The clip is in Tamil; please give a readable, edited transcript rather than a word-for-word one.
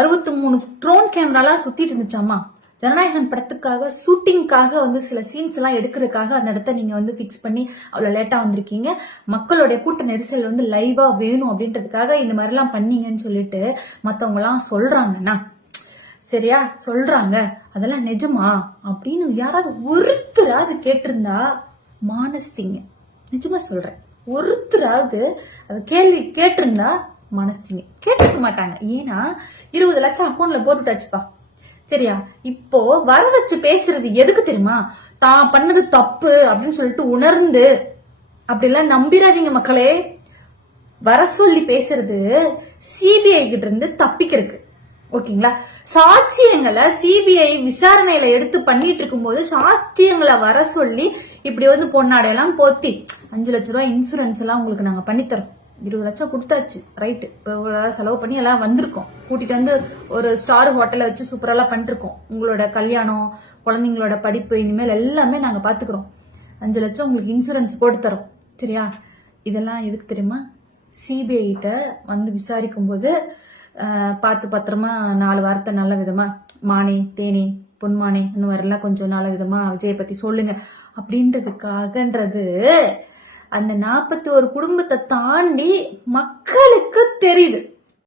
63 ட்ரோன் கேமராலாம் சுத்திட்டு இருந்துச்சாமா. ஜனநாயகன் படத்துக்காக ஷூட்டிங்காக வந்து சில சீன்ஸ் எல்லாம் எடுக்கிறதுக்காக அந்த இடத்த நீங்க வந்து பிக்ஸ் பண்ணி அவ்வளவு லேட்டா வந்திருக்கீங்க. மக்களுடைய கூட்ட நெரிசல் வந்து லைவா வேணும் அப்படின்றதுக்காக இந்த மாதிரி எல்லாம் பண்ணீங்கன்னு சொல்லிட்டு மத்தவங்க எல்லாம் சொல்றாங்கன்னா சரியா சொல்றாங்க. அதெல்லாம் நிஜமா அப்படின்னு யாராவது ஒருத்தராவது கேட்டிருந்தா மானஸ்திங்க. நிஜமா சொல்றேன், ஒருத்தராவது அது கேள்வி கேட்டிருந்தா மனஸ்திங்க. கேட்டிருக்க மாட்டாங்க. ஏன்னா 20 லட்சம் அக்கௌண்ட்ல போட்டுட்டாச்சுப்பா. சரியா? இப்போ வர வச்சு பேசுறது எதுக்கு தெரியுமா? தான் பண்ணது தப்பு அப்படின்னு சொல்லிட்டு உணர்ந்து அப்படிலாம் நம்பிடாதீங்க மக்களே. வர சொல்லி பேசுறது சிபிஐ கிட்ட இருந்து தப்பிக்கிறதுக்கு. ஓகேங்களா? சாட்சியங்களை சிபிஐ விசாரணையில எடுத்து பண்ணிட்டு இருக்கும் போது சாட்சியங்களை வர சொல்லி இப்படி வந்து பொன்னாடையெல்லாம் போத்தி 5 லட்சம் ரூபாய் இன்சூரன்ஸ் எல்லாம் உங்களுக்கு நாங்க பண்ணித்தரோம். 20 லட்சம் கொடுத்தாச்சு, ரைட்டு. இப்போ செலவு பண்ணி எல்லாம் வந்திருக்கோம். கூட்டிட்டு வந்து ஒரு ஸ்டார் ஹோட்டல்ல வச்சு சூப்பரெல்லாம் பண்ணிருக்கோம். உங்களோட கல்யாணம், குழந்தைங்களோட படிப்பு, இனிமேல் எல்லாமே நாங்க பாத்துக்கிறோம். 5 லட்சம் உங்களுக்கு இன்சூரன்ஸ் போட்டு தரோம். சரியா? இதெல்லாம் எதுக்கு தெரியுமா? சிபிஐ கிட்ட வந்து விசாரிக்கும் போது பார்த்து பத்திரமா 4 வார்த்தை நல்ல விதமா மானே தேனே பொன்மானே இந்த மாதிரிலாம் கொஞ்சம் நல்ல விதமா விஜயை பத்தி சொல்லுங்க அப்படின்றதுக்காகன்றது அந்த 41 குடும்பத்தை தாண்டி மக்களுக்கு தெரியுது.